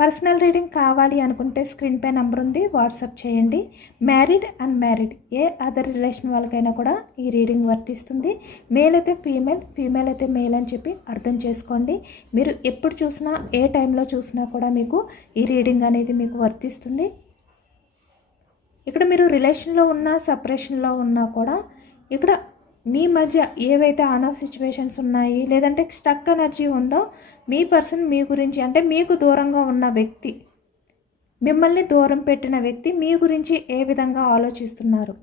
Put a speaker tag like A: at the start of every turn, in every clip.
A: Personal reading కావాలి అనుకుంటే screen number number ఉంది వాట్సాప్ చేయండి. మ్యారీడ్ అండ్ మ్యారీడ్ ఏ అదర్ రిలేషన్ వాళ్ళకైనా కూడా ఈ రీడింగ్ వర్తిస్తుంది. మేల్ అయితే ఫీమేల్ ఫీమేల్ అయితే మేల్ అని చెప్పి అర్థం చేసుకోండి. మీరు ఎప్పుడు చూసినా ఏ టైంలో చూసినా కూడా మీకు ఈ రీడింగ్ అనేది మీకు వర్తిస్తుంది. ఇక్కడ మీరు రిలేషన్లో ఉన్నా సపరేషన్లో ఉన్నా కూడా ఇక్కడ మీ మధ్య ఏవైతే ఆన్ ఆఫ్ సిచ్యువేషన్స్ ఉన్నాయి లేదంటే స్టక్ ఎనర్జీ ఉందో మీ పర్సన్ మీ గురించి అంటే మీకు దూరంగా ఉన్న వ్యక్తి మిమ్మల్ని దూరం పెట్టిన వ్యక్తి మీ గురించి ఏ విధంగా ఆలోచిస్తున్నారు?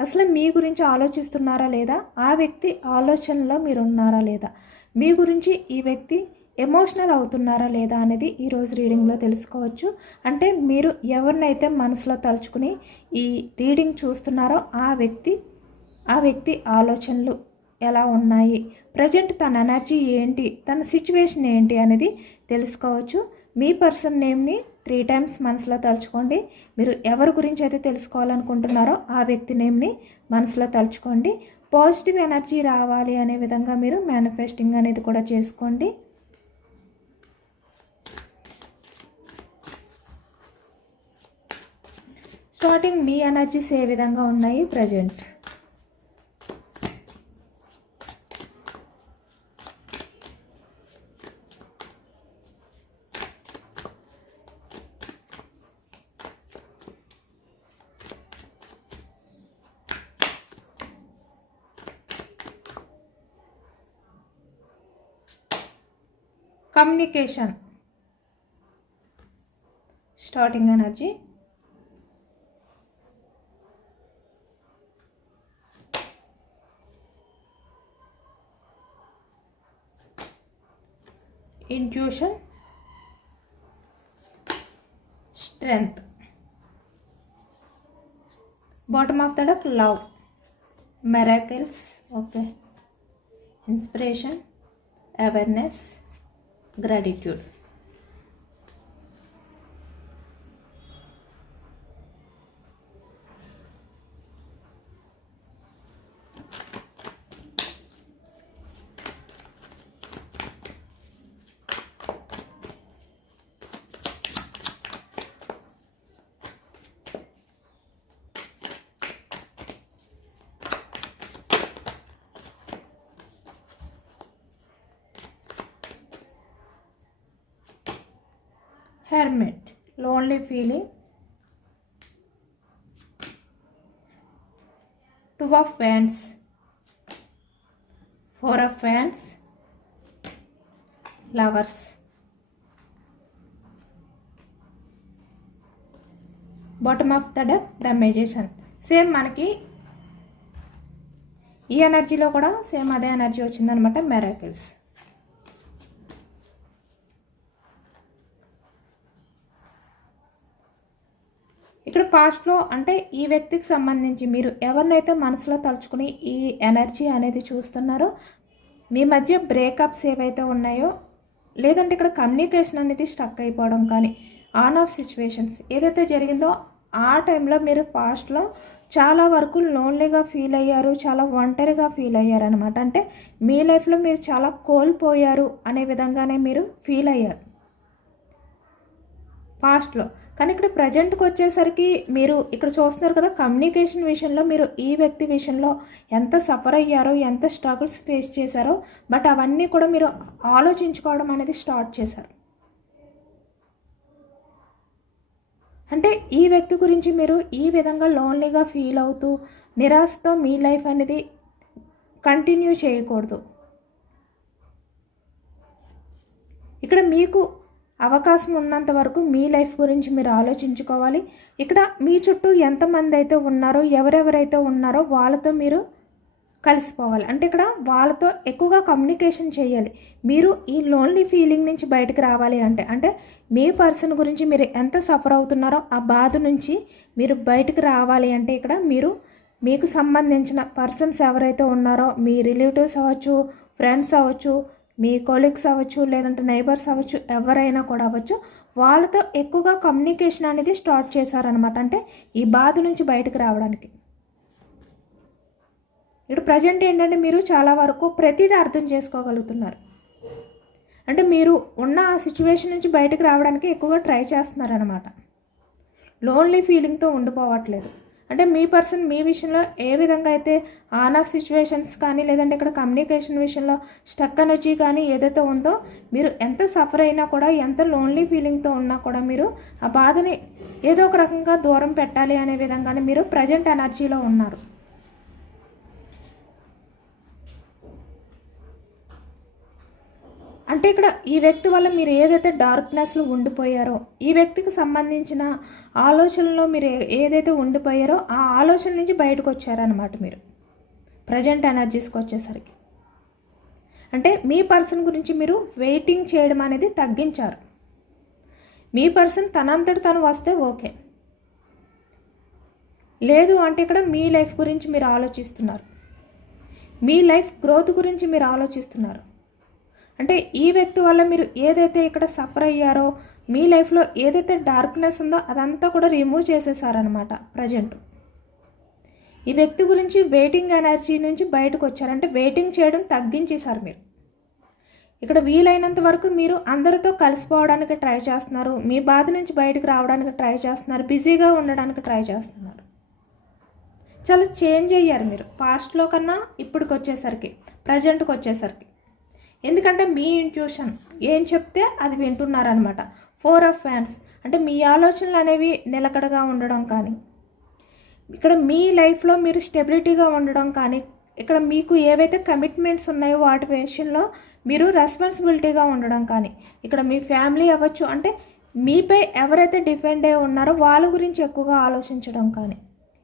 A: అసలు మీ గురించి ఆలోచిస్తున్నారా లేదా? ఆ వ్యక్తి ఆలోచనలో మీరు ఉన్నారా లేదా? మీ గురించి ఈ వ్యక్తి ఎమోషనల్ అవుతున్నారా లేదా అనేది ఈరోజు రీడింగ్లో తెలుసుకోవచ్చు. అంటే మీరు ఎవరినైతే మనసులో తలుచుకుని ఈ రీడింగ్ చూస్తున్నారో ఆ వ్యక్తి ఆ వ్యక్తి ఆలోచనలు ఎలా ఉన్నాయి? ప్రజెంట్ తన ఎనర్జీ ఏంటి? తన సిచ్యువేషన్ ఏంటి? అనేది తెలుసుకోవచ్చు. మీ పర్సన్ నేమ్ని త్రీ టైమ్స్ మనసులో తలుచుకోండి. మీరు ఎవరి గురించి అయితే తెలుసుకోవాలనుకుంటున్నారో ఆ వ్యక్తి నేమ్ని మనసులో తలుచుకోండి. పాజిటివ్ ఎనర్జీ రావాలి అనే విధంగా మీరు మేనిఫెస్టింగ్ అనేది కూడా చేసుకోండి. స్టార్టింగ్ మీ ఎనర్జీస్ ఏ విధంగా ఉన్నాయి present communication starting energy intuition strength bottom of the duck love miracles okay inspiration awareness gratitude hermit lonely feeling. Two of wands. Four of wands. Lovers. Bottom of the deck the magician same మనకి ఈ ఎనర్జీలో కూడా same అదే energy వచ్చిందనమాట miracles ఇక్కడ పాస్ట్లో అంటే ఈ వ్యక్తికి సంబంధించి మీరు ఎవరినైతే మనసులో తలుచుకుని ఈ ఎనర్జీ అనేది చూస్తున్నారో మీ మధ్య బ్రేకప్స్ ఏవైతే ఉన్నాయో లేదంటే ఇక్కడ కమ్యూనికేషన్ అనేది స్టక్ అయిపోవడం కానీ ఆన్ ఆఫ్ సిచ్యువేషన్స్ ఏదైతే జరిగిందో ఆ టైంలో మీరు పాస్ట్లో చాలా వరకు లోన్లీగా ఫీల్ అయ్యారు చాలా ఒంటరిగా ఫీల్ అయ్యారు అనమాట అంటే మీ లైఫ్లో మీరు చాలా కోల్పోయారు అనే విధంగానే మీరు ఫీల్ అయ్యారు. పాస్ట్లో కానీ ఇక్కడ ప్రజెంట్కి వచ్చేసరికి మీరు ఇక్కడ చూస్తున్నారు కదా కమ్యూనికేషన్ విషయంలో మీరు ఈ వ్యక్తి విషయంలో ఎంత సఫర్ అయ్యారో ఎంత స్ట్రగుల్స్ ఫేస్ చేశారో బట్ అవన్నీ కూడా మీరు ఆలోచించుకోవడం అనేది స్టార్ట్ చేశారు. అంటే ఈ వ్యక్తి గురించి మీరు ఈ విధంగా లోన్లీగా ఫీల్ అవుతూ నిరాశతో మీ లైఫ్ అనేది కంటిన్యూ చేయకూడదు. ఇక్కడ మీకు అవకాశం ఉన్నంత వరకు మీ లైఫ్ గురించి మీరు ఆలోచించుకోవాలి. ఇక్కడ మీ చుట్టూ ఎంతమంది అయితే ఉన్నారో ఎవరెవరైతే ఉన్నారో వాళ్ళతో మీరు కలిసిపోవాలి. అంటే ఇక్కడ వాళ్ళతో ఎక్కువగా కమ్యూనికేషన్ చేయాలి. మీరు ఈ లోన్లీ ఫీలింగ్ నుంచి బయటకు రావాలి అంటే అంటే మీ పర్సన్ గురించి మీరు ఎంత సఫర్ అవుతున్నారో ఆ బాధ నుంచి మీరు బయటకు రావాలి అంటే ఇక్కడ మీరు మీకు సంబంధించిన పర్సన్స్ ఎవరైతే ఉన్నారో మీ రిలేటివ్స్ అవ్వచ్చు ఫ్రెండ్స్ అవ్వచ్చు మీ కొలీగ్స్ అవ్వచ్చు లేదంటే నైబర్స్ అవ్వచ్చు ఎవరైనా కూడా అవ్వచ్చు వాళ్ళతో ఎక్కువగా కమ్యూనికేషన్ అనేది స్టార్ట్ చేశారనమాట అంటే ఈ బాధ నుంచి బయటకు రావడానికి. ఇప్పుడు ప్రజెంట్ ఏంటంటే మీరు చాలా వరకు ప్రతిదీ అర్థం చేసుకోగలుగుతున్నారు. అంటే మీరు ఉన్న ఆ సిచ్యువేషన్ నుంచి బయటకు రావడానికి ఎక్కువగా ట్రై చేస్తున్నారనమాట లోన్లీ ఫీలింగ్తో ఉండిపోవట్లేదు. అంటే మీ పర్సన్ మీ విషయంలో ఏ విధంగా అయితే ఆన్ ఆఫ్ సిచ్యువేషన్స్ కానీ లేదంటే ఇక్కడ కమ్యూనికేషన్ విషయంలో స్టక్ ఎనర్జీ కానీ ఏదైతే ఉందో మీరు ఎంత సఫర్ అయినా కూడా ఎంత లోన్లీ ఫీలింగ్తో ఉన్నా కూడా మీరు ఆ బాధని ఏదో ఒక రకంగా దూరం పెట్టాలి అనే విధంగానే మీరు ప్రజెంట్ ఎనర్జీలో ఉన్నారు. అంటే ఇక్కడ ఈ వ్యక్తి వల్ల మీరు ఏదైతే డార్క్నెస్లో ఉండిపోయారో ఈ వ్యక్తికి సంబంధించిన ఆలోచనలో మీరు ఏదైతే ఉండిపోయారో ఆ ఆలోచన నుంచి బయటకు వచ్చారనమాట మీరు. ప్రజెంట్ ఎనర్జీస్కి వచ్చేసరికి. అంటే మీ పర్సన్ గురించి మీరు వెయిటింగ్ చేయడం అనేది తగ్గించారు. మీ పర్సన్ తనంతటి తను వస్తే ఓకే లేదు అంటే ఇక్కడ మీ లైఫ్ గురించి మీరు ఆలోచిస్తున్నారు. మీ లైఫ్ గ్రోత్ గురించి మీరు ఆలోచిస్తున్నారు. అంటే ఈ వ్యక్తి వల్ల మీరు ఏదైతే ఇక్కడ సఫర్ అయ్యారో మీ లైఫ్లో ఏదైతే డార్క్నెస్ ఉందో అదంతా కూడా రిమూవ్ చేసేసారనమాట ప్రజెంట్ ఈ వ్యక్తి గురించి వెయిటింగ్ ఎనర్జీ నుంచి బయటకు వచ్చారంటే వెయిటింగ్ చేయడం తగ్గించేశారు మీరు. ఇక్కడ వీలైనంత వరకు మీరు అందరితో కలిసిపోవడానికి ట్రై చేస్తున్నారు. మీ బాధ నుంచి బయటకు రావడానికి ట్రై చేస్తున్నారు. బిజీగా ఉండడానికి ట్రై చేస్తున్నారు. చాలా చేంజ్ అయ్యారు మీరు. పాస్ట్లో కన్నా ఇప్పటికి వచ్చేసరికి ప్రజెంట్కి వచ్చేసరికి. ఎందుకంటే మీ ఇంట్యూషన్ ఏం చెప్తే అది వింటున్నారనమాట. ఫోర్ ఆఫ్ ఫ్యాన్స్ అంటే మీ ఆలోచనలు అనేవి నిలకడగా ఉండడం కానీ ఇక్కడ మీ లైఫ్లో మీరు స్టెబిలిటీగా ఉండడం కానీ ఇక్కడ మీకు ఏవైతే కమిట్మెంట్స్ ఉన్నాయో వాటి విషయంలో మీరు రెస్పాన్సిబిలిటీగా ఉండడం కానీ ఇక్కడ మీ ఫ్యామిలీ అవ్వచ్చు అంటే మీపై ఎవరైతే డిపెండ్ అయి ఉన్నారో వాళ్ళ గురించి ఎక్కువగా ఆలోచించడం కానీ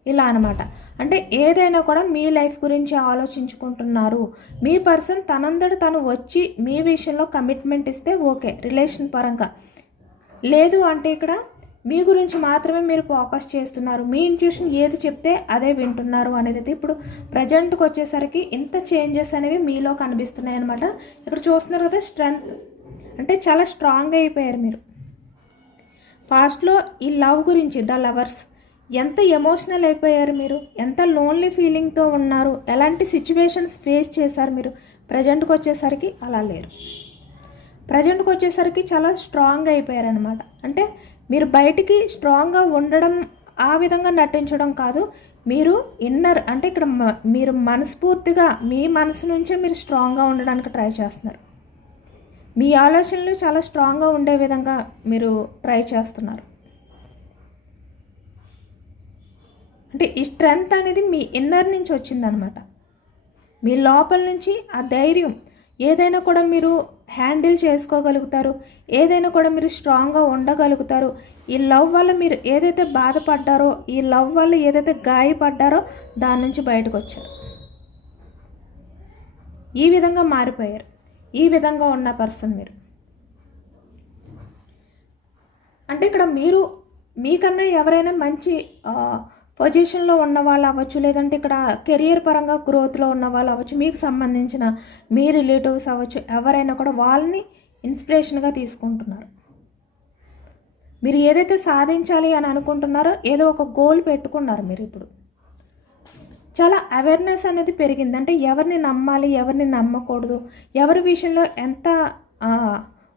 A: ఇలా అనమాట. అంటే ఏదైనా కూడా మీ లైఫ్ గురించి ఆలోచించుకుంటున్నారు. మీ పర్సన్ తనందడు తను వచ్చి మీ విషయంలో కమిట్మెంట్ ఇస్తే ఓకే రిలేషన్ పరంగా. లేదు అంటే ఇక్కడ మీ గురించి మాత్రమే మీరు ఫోకస్ చేస్తున్నారు. మీ ఇంట్యూషన్ ఏది చెప్తే అదే వింటున్నారు అనేది అయితే ఇప్పుడు ప్రజెంట్కి వచ్చేసరికి ఇంత చేంజెస్ అనేవి మీలో కనిపిస్తున్నాయి అనమాట ఇక్కడ చూస్తున్నారు కదా స్ట్రెంగ్త్. అంటే చాలా స్ట్రాంగ్ అయిపోయారు మీరు. పాస్ట్లో ఈ లవ్ గురించి ద లవర్స్. ఎంత ఎమోషనల్ అయిపోయారు మీరు? ఎంత లోన్లీ ఫీలింగ్తో ఉన్నారు? ఎలాంటి సిచ్యువేషన్స్ ఫేస్ చేశారు మీరు? ప్రజెంట్కి వచ్చేసరికి అలా లేరు. ప్రజెంట్కి వచ్చేసరికి చాలా స్ట్రాంగ్ అయిపోయారనమాట అంటే మీరు బయటికి స్ట్రాంగ్గా ఉండడం ఆ విధంగా నటించడం కాదు మీరు ఇన్నర్ అంటే ఇక్కడ మీరు మనస్ఫూర్తిగా మీ మనసు నుంచే మీరు స్ట్రాంగ్గా ఉండడానికి ట్రై చేస్తున్నారు. మీ ఆలోచనలు చాలా స్ట్రాంగ్గా ఉండే విధంగా మీరు ట్రై చేస్తున్నారు. అంటే ఈ స్ట్రెంగ్త్ అనేది మీ ఇన్నర్ నుంచి వచ్చిందనమాట. మీ లోపల నుంచి ఆ ధైర్యం ఏదైనా కూడా మీరు హ్యాండిల్ చేసుకోగలుగుతారు ఏదైనా కూడా మీరు స్ట్రాంగ్గా ఉండగలుగుతారు. ఈ లవ్ వల్ల మీరు ఏదైతే బాధపడ్డారో ఈ లవ్ వల్ల ఏదైతే గాయపడ్డారో దాని నుంచి బయటకు వచ్చారు. ఈ విధంగా మారిపోయారు. ఈ విధంగా ఉన్న పర్సన్ మీరు. అంటే ఇక్కడ మీరు మీకన్నా ఎవరైనా మంచి పొజిషన్లో ఉన్న వాళ్ళు అవ్వచ్చు లేదంటే ఇక్కడ కెరియర్ పరంగా గ్రోత్లో ఉన్న వాళ్ళు అవ్వచ్చు మీకు సంబంధించిన మీ రిలేటివ్స్ అవ్వచ్చు ఎవరైనా కూడా వాళ్ళని ఇన్స్పిరేషన్గా తీసుకుంటున్నారు. మీరు ఏదైతే సాధించాలి అని అనుకుంటున్నారో ఏదో ఒక గోల్ పెట్టుకున్నారు మీరు ఇప్పుడు. చాలా అవేర్నెస్ అనేది పెరిగింది. అంటే ఎవరిని నమ్మాలి ఎవరిని నమ్మకూడదు ఎవరి విషయంలో ఎంత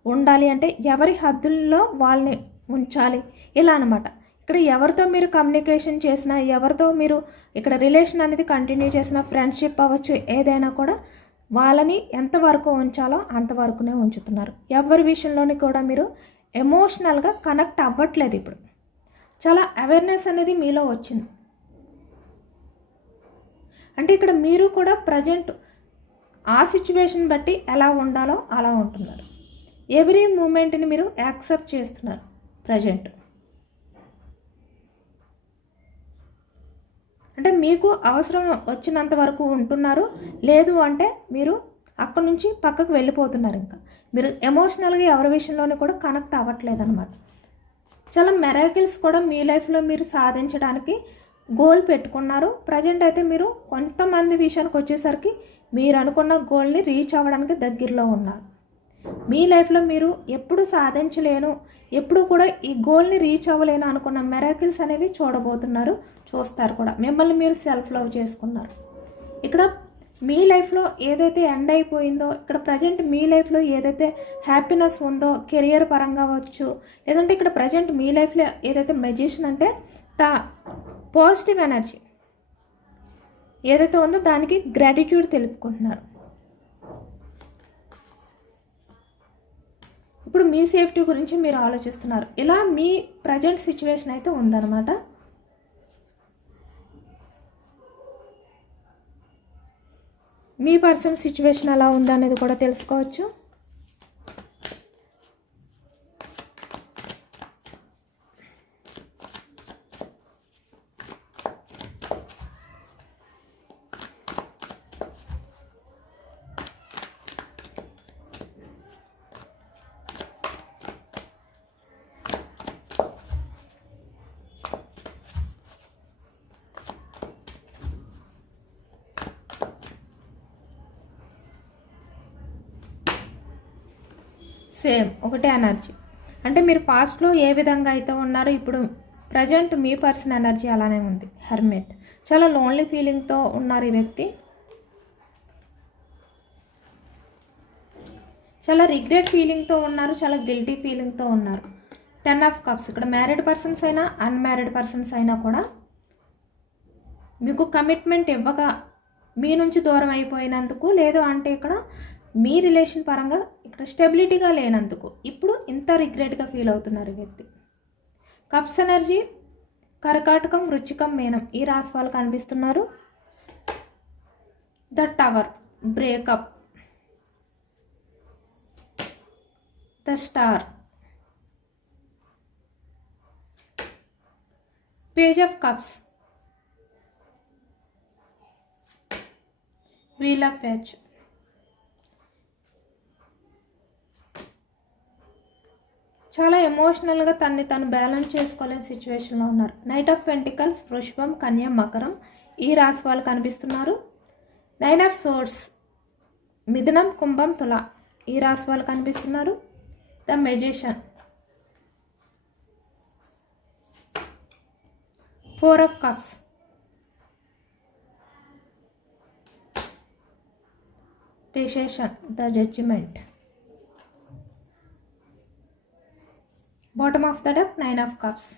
A: ఉండాలి అంటే ఎవరి హద్దుల్లో వాళ్ళని ఉంచాలి ఇలా అనమాట ఇక్కడ ఎవరితో మీరు కమ్యూనికేషన్ చేసినా ఎవరితో మీరు ఇక్కడ రిలేషన్ అనేది కంటిన్యూ చేసిన ఫ్రెండ్షిప్ అవ్వచ్చు ఏదైనా కూడా వాళ్ళని ఎంతవరకు ఉంచాలో అంతవరకునే ఉంచుతున్నారు. ఎవరి విషయంలోని కూడా మీరు ఎమోషనల్గా కనెక్ట్ అవ్వట్లేదు ఇప్పుడు. చాలా అవేర్నెస్ అనేది మీలో వచ్చింది. అంటే ఇక్కడ మీరు కూడా ప్రజెంట్ ఆ సిచ్యువేషన్ బట్టి ఎలా ఉండాలో అలా ఉంటున్నారు. ఎవ్రీ మూమెంట్ని మీరు యాక్సెప్ట్ చేస్తున్నారు ప్రజెంట్ అంటే మీకు అవసరం వచ్చినంత వరకు ఉంటున్నారు. లేదు అంటే మీరు అక్కడి నుంచి పక్కకు వెళ్ళిపోతున్నారు ఇంకా. మీరు ఎమోషనల్గా ఎవరి విషయంలోనే కూడా కనెక్ట్ అవ్వట్లేదు అనమాట చాలా మెరాకిల్స్ కూడా మీ లైఫ్లో మీరు సాధించడానికి గోల్ పెట్టుకున్నారు. ప్రజెంట్ అయితే మీరు కొంతమంది విషయానికి వచ్చేసరికి మీరు అనుకున్న గోల్ని రీచ్ అవ్వడానికి దగ్గరలో ఉన్నారు. మీ లైఫ్లో మీరు ఎప్పుడు సాధించలేను ఎప్పుడు కూడా ఈ గోల్ని రీచ్ అవ్వలేను అనుకున్న మెరాకిల్స్ అనేవి చూడబోతున్నారు. చూస్తారు కూడా. మిమ్మల్ని మీరు సెల్ఫ్ లవ్ చేసుకున్నారు. ఇక్కడ మీ లైఫ్లో ఏదైతే ఎండ్ అయిపోయిందో ఇక్కడ ప్రజెంట్ మీ లైఫ్లో ఏదైతే హ్యాపీనెస్ ఉందో కెరియర్ పరంగా అవ్వచ్చు లేదంటే ఇక్కడ ప్రజెంట్ మీ లైఫ్లో ఏదైతే మెజిషియన్ అంటే తా పాజిటివ్ ఎనర్జీ ఏదైతే ఉందో దానికి గ్రాటిట్యూడ్ తెలుపుకుంటున్నారు. ఇప్పుడు మీ సేఫ్టీ గురించి మీరు ఆలోచిస్తున్నారు. ఇలా మీ ప్రజెంట్ సిచ్యువేషన్ అయితే ఉందన్నమాట. మీ పర్సన్ సిచ్యువేషన్ ఎలా ఉందనేది కూడా తెలుసుకోవచ్చు సేమ్ ఒకటే ఎనర్జీ. అంటే మీరు పాస్ట్లో ఏ విధంగా అయితే ఉన్నారో ఇప్పుడు ప్రజెంట్ మీ పర్సన్ ఎనర్జీ అలానే ఉంది. హెర్మెట్ చాలా లోన్లీ ఫీలింగ్తో ఉన్నారు ఈ వ్యక్తి. చాలా రిగ్రెట్ ఫీలింగ్తో ఉన్నారు చాలా గిల్టీ ఫీలింగ్తో ఉన్నారు. టెన్ ఆఫ్ కప్స్ ఇక్కడ మ్యారీడ్ పర్సన్స్ అయినా అన్మ్యారీడ్ పర్సన్స్ అయినా కూడా మీకు కమిట్మెంట్ ఇవ్వక మీ నుంచి దూరం అయిపోయినందుకు లేదు అంటే ఇక్కడ మీ రిలేషన్ పరంగా ఇక్కడ స్టెబిలిటీగా లేనందుకు ఇప్పుడు ఇంత రిగ్రెట్గా ఫీల్ అవుతున్నారు వ్యక్తి. కప్స్ ఎనర్జీ కరకాటకం రుచికం మేనం ఈ రాశి వాళ్ళు కనిపిస్తున్నారు. The tower breakup. The star. Page of cups. Wheel of fetch చాలా ఎమోషనల్గా తన్ని తను బ్యాలెన్స్ చేసుకోలేని సిచ్యువేషన్లో ఉన్నారు. నైట్ ఆఫ్ పెంటికల్స్ వృషభం కన్య మకరం ఈ రాశి వాళ్ళు కనిపిస్తున్నారు. నైన్ ఆఫ్ సోర్స్ మిథునం కుంభం తుల ఈ రాశి వాళ్ళు కనిపిస్తున్నారు. The magician four of cups decision the judgement bottom of the deck nine of cups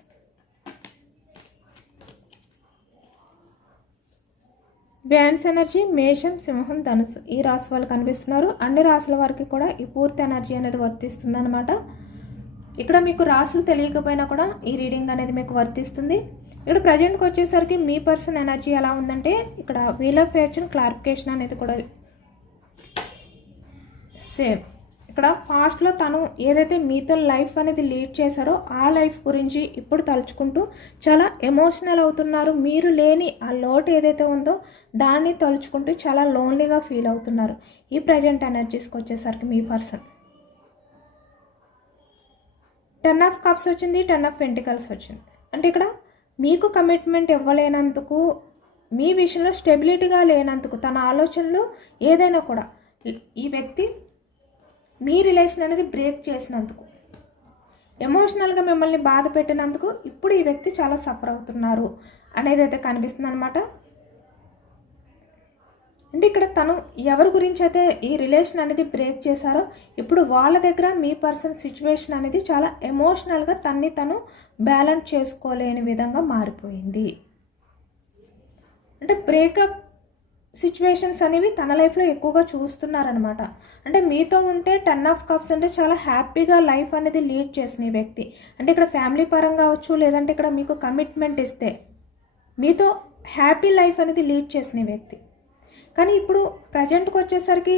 A: bans energy మేషం సింహం ధనుసు ఈ రాశి వాళ్ళు కనిపిస్తున్నారు. అన్ని రాశుల వారికి కూడా ఈ పూర్తి ఎనర్జీ అనేది వర్తిస్తుంది అనమాట ఇక్కడ మీకు రాసులు తెలియకపోయినా కూడా ఈ రీడింగ్ అనేది మీకు వర్తిస్తుంది. ఇక్కడ ప్రజెంట్కి వచ్చేసరికి మీ పర్సన్ ఎనర్జీ ఎలా ఉందంటే ఇక్కడ వీల్ ఆఫ్ ఫేర్చన్ క్లారిఫికేషన్ అనేది కూడా సేమ్ ఇక్కడ పాస్ట్లో తను ఏదైతే మీతో లైఫ్ అనేది లీడ్ చేశారో ఆ లైఫ్ గురించి ఇప్పుడు తలుచుకుంటూ చాలా ఎమోషనల్ అవుతున్నారు. మీరు లేని ఆ లోటు ఏదైతే ఉందో దాన్ని తలుచుకుంటూ చాలా లోన్లీగా ఫీల్ అవుతున్నారు. ఈ ప్రజెంట్ ఎనర్జీస్కి వచ్చేసరికి మీ పర్సన్ టెన్ ఆఫ్ కప్స్ వచ్చింది టెన్ ఆఫ్ వెంటికల్స్ వచ్చింది. అంటే ఇక్కడ మీకు కమిట్మెంట్ ఇవ్వలేనందుకు మీ విషయంలో స్టెబిలిటీగా లేనందుకు తన ఆలోచనలు ఏదైనా కూడా ఈ వ్యక్తి మీ రిలేషన్ అనేది బ్రేక్ చేసినందుకు. ఎమోషనల్గా మిమ్మల్ని బాధ పెట్టినందుకు ఇప్పుడు ఈ వ్యక్తి చాలా సఫర్ అవుతున్నారు అనేది అయితే కనిపిస్తుంది అనమాట అంటే ఇక్కడ తను ఎవరి గురించి అయితే ఈ రిలేషన్ అనేది బ్రేక్ చేశారో ఇప్పుడు వాళ్ళ దగ్గర మీ పర్సన్ సిచ్యువేషన్ అనేది చాలా ఎమోషనల్గా తన్ని తను బ్యాలెన్స్ చేసుకోలేని విధంగా మారిపోయింది. అంటే బ్రేకప్ సిచ్యువేషన్స్ అనేవి తన లైఫ్లో ఎక్కువగా చూస్తున్నారనమాట అంటే మీతో ఉంటే టెన్ ఆఫ్ కప్స్ అంటే చాలా హ్యాపీగా లైఫ్ అనేది లీడ్ చేసిన వ్యక్తి. అంటే ఇక్కడ ఫ్యామిలీ పరంగా అవచ్చు లేదంటే ఇక్కడ మీకు కమిట్మెంట్ ఇస్తే మీతో హ్యాపీ లైఫ్ అనేది లీడ్ చేసిన వ్యక్తి. కానీ ఇప్పుడు ప్రజెంట్కి వచ్చేసరికి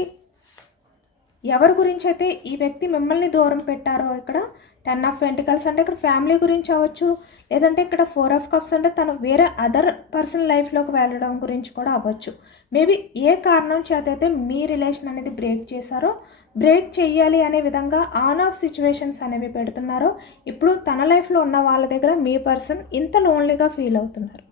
A: ఎవరి గురించి అయితే ఈ వ్యక్తి మిమ్మల్ని దూరం పెట్టారో ఇక్కడ టెన్ ఆఫ్ వెంటికల్స్ అంటే ఇక్కడ ఫ్యామిలీ గురించి అవ్వచ్చు లేదంటే ఇక్కడ ఫోర్ ఆఫ్ కప్స్ అంటే తను వేరే అదర్ పర్సన్ లైఫ్లోకి వెళ్ళడం గురించి కూడా అవ్వచ్చు. మేబీ ఏ కారణం చేత మీ రిలేషన్ అనేది బ్రేక్ చేశారో బ్రేక్ చేయాలి అనే విధంగా ఆన్ ఆఫ్ సిచ్యువేషన్స్ అనేవి పెడుతున్నారో. ఇప్పుడు తన లైఫ్లో ఉన్న వాళ్ళ దగ్గర మీ పర్సన్ ఇంత లోన్లీగా ఫీల్ అవుతున్నారు.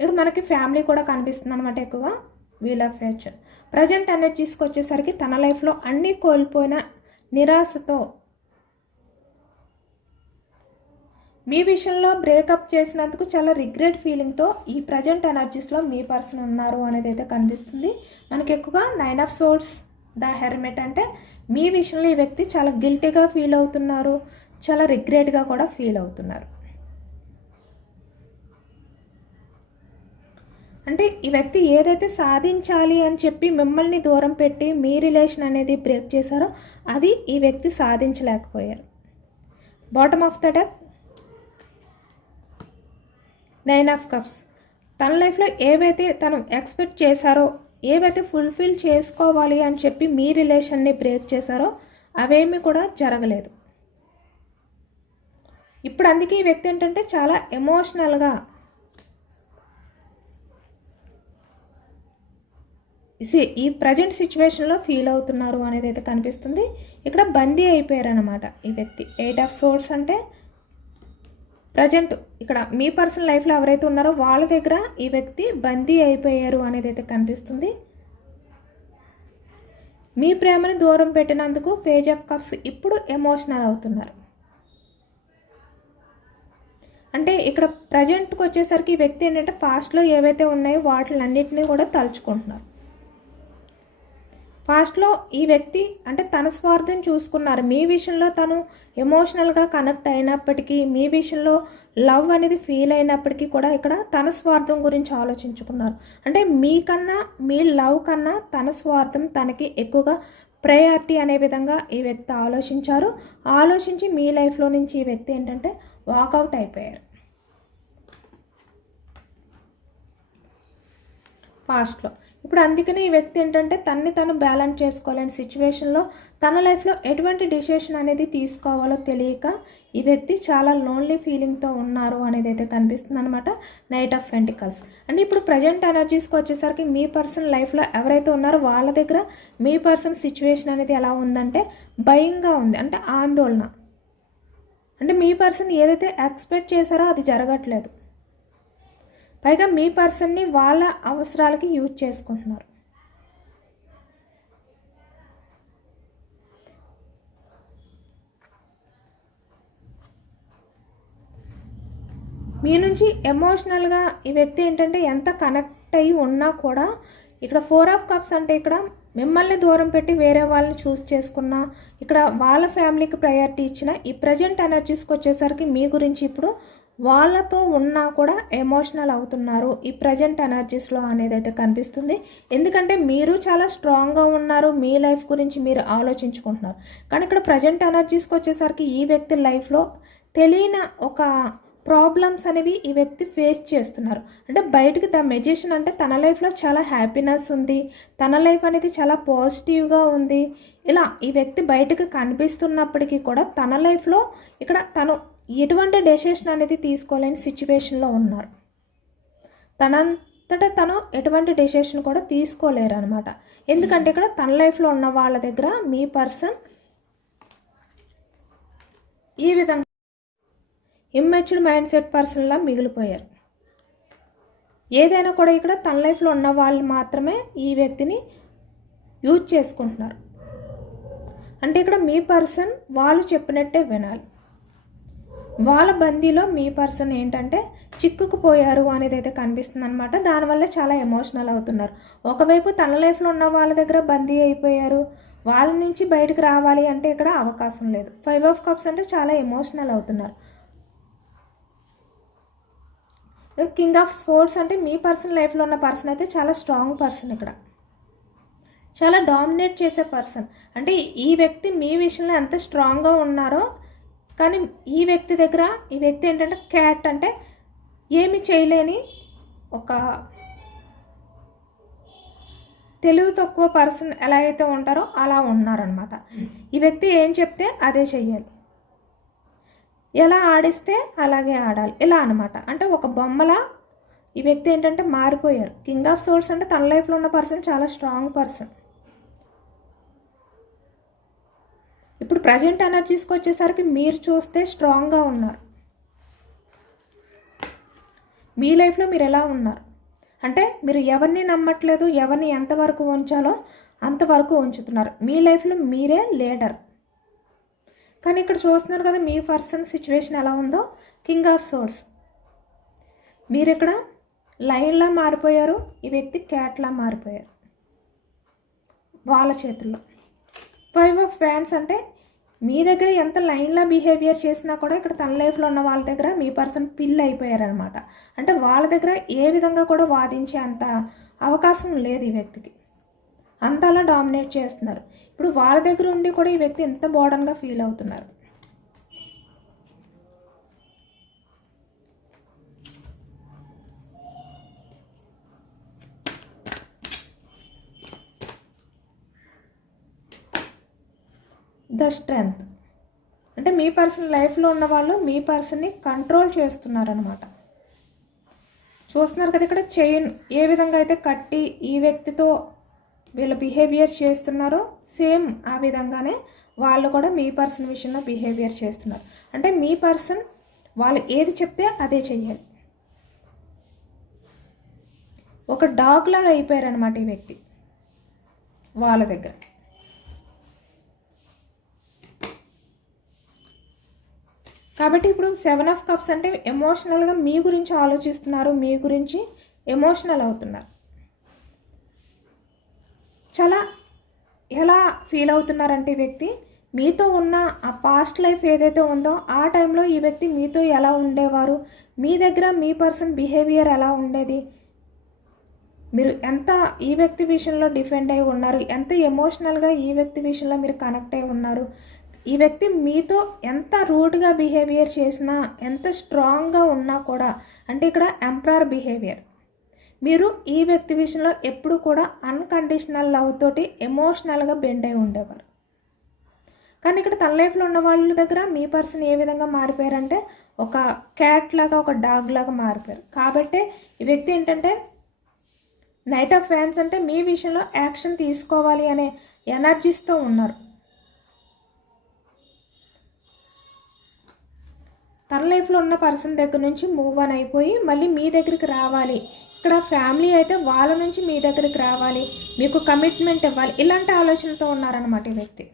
A: ఇప్పుడు మనకి ఫ్యామిలీ కూడా కనిపిస్తుంది అనమాట ఎక్కువగా వీల్ ఆఫ్ ఫ్యూచర్ ప్రజెంట్ ఎనర్జీస్కి వచ్చేసరికి తన లైఫ్లో అన్నీ కోల్పోయిన నిరాశతో మీ విషయంలో బ్రేకప్ చేసినందుకు చాలా రిగ్రెట్ ఫీలింగ్తో ఈ ప్రజెంట్ ఎనర్జీస్లో మీ పర్సన్ ఉన్నారు అనేది అయితే కనిపిస్తుంది. మనకి ఎక్కువగా nine of swords the hermit అంటే మీ విషయంలో ఈ వ్యక్తి చాలా గిల్టీగా ఫీల్ అవుతున్నారు. చాలా రిగ్రెట్గా కూడా ఫీల్ అవుతున్నారు. అంటే ఈ వ్యక్తి ఏదైతే సాధించాలి అని చెప్పి మిమ్మల్ని దూరం పెట్టి మీ రిలేషన్ అనేది బ్రేక్ చేశారో అది ఈ వ్యక్తి సాధించలేకపోయారు. Bottom of the deck nine of cups తన లైఫ్లో ఏవైతే తను ఎక్స్పెక్ట్ చేశారో ఏవైతే ఫుల్ఫిల్ చేసుకోవాలి అని చెప్పి మీ రిలేషన్ని బ్రేక్ చేశారో అవేమీ కూడా జరగలేదు. ఇప్పుడు అందుకే ఈ వ్యక్తి ఏంటంటే చాలా ఎమోషనల్గా ఈ ప్రజెంట్ సిచ్యువేషన్లో ఫీల్ అవుతున్నారు అనేది అయితే కనిపిస్తుంది. ఇక్కడ బందీ అయిపోయారు అనమాట ఈ వ్యక్తి. ఎయిట్ ఆఫ్ సోర్స్ అంటే ప్రజెంట్ ఇక్కడ మీ పర్సనల్ లైఫ్లో ఎవరైతే ఉన్నారో వాళ్ళ దగ్గర ఈ వ్యక్తి బందీ అయిపోయారు అనేది అయితే కనిపిస్తుంది. మీ ప్రేమని దూరం పెట్టినందుకు పేజ్ ఆఫ్ కప్స్ ఇప్పుడు ఎమోషనల్ అవుతున్నారు. అంటే ఇక్కడ ప్రజెంట్కి వచ్చేసరికి ఈ వ్యక్తి ఏంటంటే పాస్ట్లో ఏవైతే ఉన్నాయో వాటిలన్నింటినీ కూడా తలుచుకుంటున్నారు. ఫాస్ట్లో ఈ వ్యక్తి అంటే తన స్వార్థం చూసుకున్నారు. మీ విషయంలో తను ఎమోషనల్గా కనెక్ట్ అయినప్పటికీ మీ విషయంలో లవ్ అనేది ఫీల్ అయినప్పటికీ కూడా ఇక్కడ తన స్వార్థం గురించి ఆలోచించుకున్నారు. అంటే మీకన్నా మీ లవ్ కన్నా తన స్వార్థం తనకి ఎక్కువగా ప్రయారిటీ అనే విధంగా ఈ వ్యక్తి ఆలోచించారు. ఆలోచించి మీ లైఫ్లో నుంచి ఈ వ్యక్తి ఏంటంటే వాకౌట్ అయిపోయారు. ఫాస్ట్లో ఇప్పుడు అందుకనే ఈ వ్యక్తి ఏంటంటే తన్ని తను బ్యాలెన్స్ చేసుకోలేని సిచ్యువేషన్లో తన లైఫ్లో ఎటువంటి డిసిషన్ అనేది తీసుకోవాలో తెలియక ఈ వ్యక్తి చాలా లోన్లీ ఫీలింగ్తో ఉన్నారు అనేది అయితే కనిపిస్తుంది అనమాట నైట్ ఆఫ్ వెంటికల్స్ అంటే ఇప్పుడు ప్రజెంట్ ఎనర్జీస్కి వచ్చేసరికి మీ పర్సన్ లైఫ్లో ఎవరైతే ఉన్నారో వాళ్ళ దగ్గర మీ పర్సన్ సిచ్యువేషన్ అనేది ఎలా ఉందంటే భయంగా ఉంది. అంటే ఆందోళన. అంటే మీ పర్సన్ ఏదైతే ఎక్స్పెక్ట్ చేశారో అది జరగట్లేదు. పైగా మీ పర్సన్ని వాళ్ళ అవసరాలకి యూజ్ చేసుకుంటున్నారు. మీ నుంచి ఎమోషనల్గా ఈ వ్యక్తి ఏంటంటే ఎంత కనెక్ట్ అయ్యి ఉన్నా కూడా ఇక్కడ ఫోర్ ఆఫ్ కప్స్ అంటే ఇక్కడ మిమ్మల్ని దూరం పెట్టి వేరే వాళ్ళని చూస్ చేసుకున్న ఇక్కడ వాళ్ళ ఫ్యామిలీకి ప్రయారిటీ ఇచ్చిన ఈ ప్రజెంట్ ఎనర్జీస్కి వచ్చేసరికి మీ గురించి ఇప్పుడు వాళ్ళతో ఉన్నా కూడా ఎమోషనల్ అవుతున్నారు. ఈ ప్రజెంట్ ఎనర్జీస్లో అనేది అయితే కనిపిస్తుంది. ఎందుకంటే మీరు చాలా స్ట్రాంగ్గా ఉన్నారు. మీ లైఫ్ గురించి మీరు ఆలోచించుకుంటున్నారు. కానీ ఇక్కడ ప్రజెంట్ ఎనర్జీస్కి వచ్చేసరికి ఈ వ్యక్తి లైఫ్లో తెలియని ఒక ప్రాబ్లమ్స్ అనేవి ఈ వ్యక్తి ఫేస్ చేస్తున్నారు. అంటే బయటకు ద మెజిషియన్ అంటే తన లైఫ్లో చాలా హ్యాపీనెస్ ఉంది. తన లైఫ్ అనేది చాలా పాజిటివ్గా ఉంది. ఇలా ఈ వ్యక్తి బయటకు కనిపిస్తున్నప్పటికీ కూడా తన లైఫ్లో ఇక్కడ తను ఎటువంటి డెసిషన్ అనేది తీసుకోలేని సిచ్యువేషన్లో ఉన్నారు. తనంతట తను ఎటువంటి డెసిషన్ కూడా తీసుకోలేరు అనమాట ఎందుకంటే ఇక్కడ తన లైఫ్లో ఉన్న వాళ్ళ దగ్గర మీ పర్సన్ ఈ విధంగా ఇమ్మెచ్యూర్ మైండ్ సెట్ పర్సన్లా మిగిలిపోయారు. ఏదైనా కూడా ఇక్కడ తన లైఫ్లో ఉన్న వాళ్ళు మాత్రమే ఈ వ్యక్తిని యూజ్ చేసుకుంటున్నారు. అంటే ఇక్కడ మీ పర్సన్ వాళ్ళు చెప్పినట్టే వినాలి. వాళ్ళ బందీలో మీ పర్సన్ ఏంటంటే చిక్కుకుపోయారు అనేది అయితే కనిపిస్తుంది అనమాట దానివల్ల చాలా ఎమోషనల్ అవుతున్నారు. ఒకవైపు తన లైఫ్లో ఉన్న వాళ్ళ దగ్గర బందీ అయిపోయారు. వాళ్ళ నుంచి బయటకు రావాలి అంటే ఇక్కడ అవకాశం లేదు. ఫైవ్ ఆఫ్ కప్స్ అంటే చాలా ఎమోషనల్ అవుతున్నారు. కింగ్ ఆఫ్ స్పోర్ట్స్ అంటే మీ పర్సన్ లైఫ్లో ఉన్న పర్సన్ అయితే చాలా స్ట్రాంగ్ పర్సన్ ఇక్కడ. చాలా డామినేట్ చేసే పర్సన్. అంటే ఈ వ్యక్తి మీ విషయంలో ఎంత స్ట్రాంగ్గా ఉన్నారో కానీ ఈ వ్యక్తి దగ్గర ఈ వ్యక్తి ఏంటంటే క్యాట్ అంటే ఏమి చేయలేని ఒక తెలివి తక్కువ పర్సన్ ఎలా అయితే ఉంటారో అలా ఉన్నారనమాట ఈ వ్యక్తి ఏం చెప్తే అదే చెయ్యాలి. ఎలా ఆడిస్తే అలాగే ఆడాలి. ఇలా అనమాట అంటే ఒక బొమ్మలా ఈ వ్యక్తి ఏంటంటే మారిపోయారు. కింగ్ ఆఫ్ సోర్స్ అంటే తన లైఫ్లో ఉన్న పర్సన్ చాలా స్ట్రాంగ్ పర్సన్ ఇప్పుడు ప్రజెంట్ ఎనర్జీస్కి వచ్చేసరికి మీరు చూస్తే స్ట్రాంగ్గా ఉన్నారు. మీ లైఫ్లో మీరు ఎలా ఉన్నారు? అంటే మీరు ఎవరిని నమ్మట్లేదు ఎవరిని ఎంతవరకు ఉంచాలో అంతవరకు ఉంచుతున్నారు. మీ లైఫ్లో మీరే లీడర్ కానీ ఇక్కడ చూస్తున్నారు కదా మీ పర్సన్ సిచ్యువేషన్ ఎలా ఉందో? కింగ్ ఆఫ్ సోర్స్ మీరు ఇక్కడ లైన్లా మారిపోయారు ఈ వ్యక్తి క్యాట్లా మారిపోయారు. వాళ్ళ చేతుల్లో. ఫైవ్ ఆఫ్ ఫ్యాన్స్ అంటే మీ దగ్గర ఎంత లైన్లా బిహేవియర్ చేసినా కూడా ఇక్కడ తన లైఫ్లో ఉన్న వాళ్ళ దగ్గర మీ పర్సన్ పిల్ అయిపోయారనమాట అంటే వాళ్ళ దగ్గర ఏ విధంగా కూడా వాదించే అంత అవకాశం లేదు ఈ వ్యక్తికి. అంతలా డామినేట్ చేస్తున్నారు. ఇప్పుడు వాళ్ళ దగ్గర ఉండి కూడా ఈ వ్యక్తి ఎంత బోర్డన్గా ఫీల్ అవుతున్నారు? The strength. అంటే మీ పర్సన్ లైఫ్లో ఉన్న వాళ్ళు మీ పర్సన్ని కంట్రోల్ చేస్తున్నారనమాట చూస్తున్నారు కదా ఇక్కడ చైన్ ఏ విధంగా అయితే కట్టి ఈ వ్యక్తితో వీళ్ళు బిహేవియర్ చేస్తున్నారో సేమ్ ఆ విధంగానే వాళ్ళు కూడా మీ పర్సన్ విషయంలో బిహేవియర్ చేస్తున్నారు. అంటే మీ పర్సన్ వాళ్ళు ఏది చెప్తే అదే చెయ్యాలి. ఒక డాగ్ లాగా అయిపోయారనమాట ఈ వ్యక్తి వాళ్ళ దగ్గర. కాబట్టి ఇప్పుడు సెవెన్ ఆఫ్ కప్స్ అంటే ఎమోషనల్గా మీ గురించి ఆలోచిస్తున్నారు మీ గురించి ఎమోషనల్ అవుతున్నారు. చాలా ఎలా ఫీల్ అవుతున్నారంటే ఈ వ్యక్తి మీతో ఉన్న ఆ పాస్ట్ లైఫ్ ఏదైతే ఉందో ఆ టైంలో ఈ వ్యక్తి మీతో ఎలా ఉండేవారు మీ దగ్గర మీ పర్సన్ బిహేవియర్ ఎలా ఉండేది మీరు ఎంత ఈ వ్యక్తి విషయంలో డిఫెండ్ అయి ఉన్నారు ఎంత ఎమోషనల్గా ఈ వ్యక్తి విషయంలో మీరు కనెక్ట్ అయి ఉన్నారు ఈ వ్యక్తి మీతో ఎంత రూడ్గా బిహేవియర్ చేసినా ఎంత స్ట్రాంగ్గా ఉన్నా కూడా అంటే ఇక్కడ ఎంప్రయర్ బిహేవియర్. మీరు ఈ వ్యక్తి విషయంలో ఎప్పుడు కూడా అన్కండిషనల్ లవ్ తోటి ఎమోషనల్గా బెండ్ అయి ఉండేవారు. కానీ ఇక్కడ తన లైఫ్లో ఉన్న వాళ్ళ దగ్గర మీ పర్సన్ ఏ విధంగా మారిపోయారంటే ఒక క్యాట్ లాగా ఒక డాగ్ లాగా మారిపోయారు. కాబట్టి ఈ వ్యక్తి ఏంటంటే నైట్ ఆఫ్ ఫ్యాన్స్ అంటే మీ విషయంలో యాక్షన్ తీసుకోవాలి అనే ఎనర్జీస్తో ఉన్నారు. తన లైఫ్లో ఉన్న పర్సన్ దగ్గర నుంచి మూవ్ ఆన్ అయిపోయి మళ్ళీ మీ దగ్గరికి రావాలి. ఇక్కడ ఫ్యామిలీ అయితే వాళ్ళ నుంచి మీ దగ్గరికి రావాలి. మీకు కమిట్మెంట్ ఇవ్వాలి. ఇలాంటి ఆలోచనతో ఉన్నారనమాట ఈ వ్యక్తి.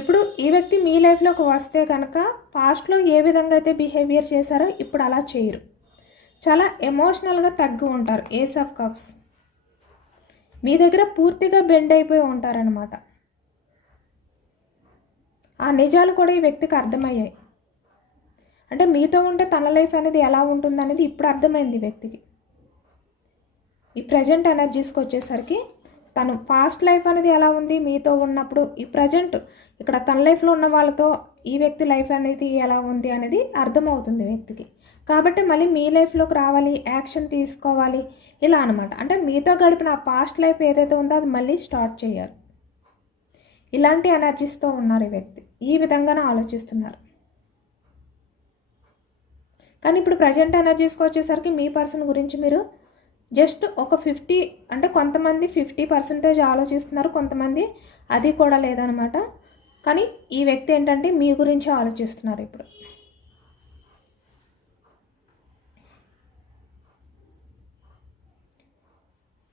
A: ఇప్పుడు ఈ వ్యక్తి మీ లైఫ్లోకి వస్తే కనుక పాస్ట్లో ఏ విధంగా అయితే బిహేవియర్ చేశారో ఇప్పుడు అలా చేయరు. చాలా ఎమోషనల్గా తగ్గి ఉంటారు. Ace of cups. మీ దగ్గర పూర్తిగా బెండ్ అయిపోయి ఉంటారనమాట ఆ నిజాలు కూడా ఈ వ్యక్తికి అర్థమయ్యాయి. అంటే మీతో ఉంటే తన లైఫ్ అనేది ఎలా ఉంటుందనేది ఇప్పుడు అర్థమైంది ఈ వ్యక్తికి. ఈ ప్రజెంట్ ఎనర్జీస్కి వచ్చేసరికి తను పాస్ట్ లైఫ్ అనేది ఎలా ఉంది మీతో ఉన్నప్పుడు ఈ ప్రజెంట్ ఇక్కడ తన లైఫ్లో ఉన్న వాళ్ళతో ఈ వ్యక్తి లైఫ్ అనేది ఎలా ఉంది అనేది అర్థమవుతుంది వ్యక్తికి. కాబట్టి మళ్ళీ మీ లైఫ్లోకి రావాలి యాక్షన్ తీసుకోవాలి ఇలా అనమాట అంటే మీతో గడిపిన ఆ పాస్ట్ లైఫ్ ఏదైతే ఉందో అది మళ్ళీ స్టార్ట్ చేయాలి. ఇలాంటి ఎనర్జీస్తో ఉన్నారు ఈ వ్యక్తి. ఈ విధంగానే ఆలోచిస్తున్నారు. కానీ ఇప్పుడు ప్రజెంట్ ఎనర్జీస్కి వచ్చేసరికి మీ పర్సన్ గురించి మీరు జస్ట్ ఒక ఫిఫ్టీ అంటే కొంతమంది ఫిఫ్టీ పర్సెంటేజ్ ఆలోచిస్తున్నారు కొంతమంది అది కూడా లేదనమాట. కానీ ఈ వ్యక్తి ఏంటంటే మీ గురించి ఆలోచిస్తున్నారు ఇప్పుడు.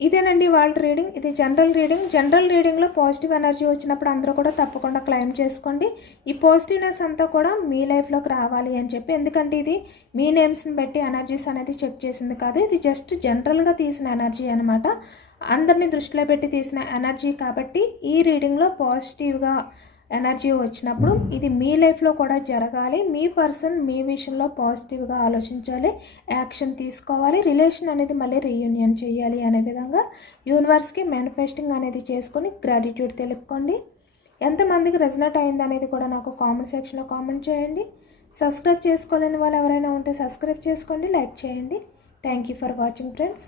A: ఇదేనండి వాళ్ళ రీడింగ్ ఇది జనరల్ రీడింగ్ జనరల్ రీడింగ్లో పాజిటివ్ ఎనర్జీ వచ్చినప్పుడు అందరూ కూడా తప్పకుండా క్లైమ్ చేసుకోండి. ఈ పాజిటివ్నెస్ అంతా కూడా మీ లైఫ్లోకి రావాలి అని చెప్పి. ఎందుకంటే ఇది మీ నేమ్స్ని బట్టి ఎనర్జీస్ అనేది చెక్ చేసింది కాదు. ఇది జస్ట్ జనరల్గా తీసిన ఎనర్జీ అనమాట అందరినీ దృష్టిలో పెట్టి తీసిన ఎనర్జీ కాబట్టి ఈ రీడింగ్లో పాజిటివ్గా ఎనర్జీ వచ్చినప్పుడు ఇది మీ లైఫ్లో కూడా జరగాలి. మీ పర్సన్ మీ విషయంలో పాజిటివ్గా ఆలోచించాలి. యాక్షన్ తీసుకోవాలి. రిలేషన్ అనేది మళ్ళీ రీయూనియన్ చేయాలి అనే విధంగా యూనివర్స్కి మేనిఫెస్టింగ్ అనేది చేసుకొని గ్రాటిట్యూడ్ తెలుపుకోండి. ఎంతమందికి రెజనెట్ అయింది అనేది కూడా నాకు కామెంట్ సెక్షన్లో కామెంట్ చేయండి. సబ్స్క్రైబ్ చేసుకోలేని వాళ్ళు ఎవరైనా ఉంటే సబ్స్క్రైబ్ చేసుకోండి. లైక్ చేయండి. Thank you for watching friends.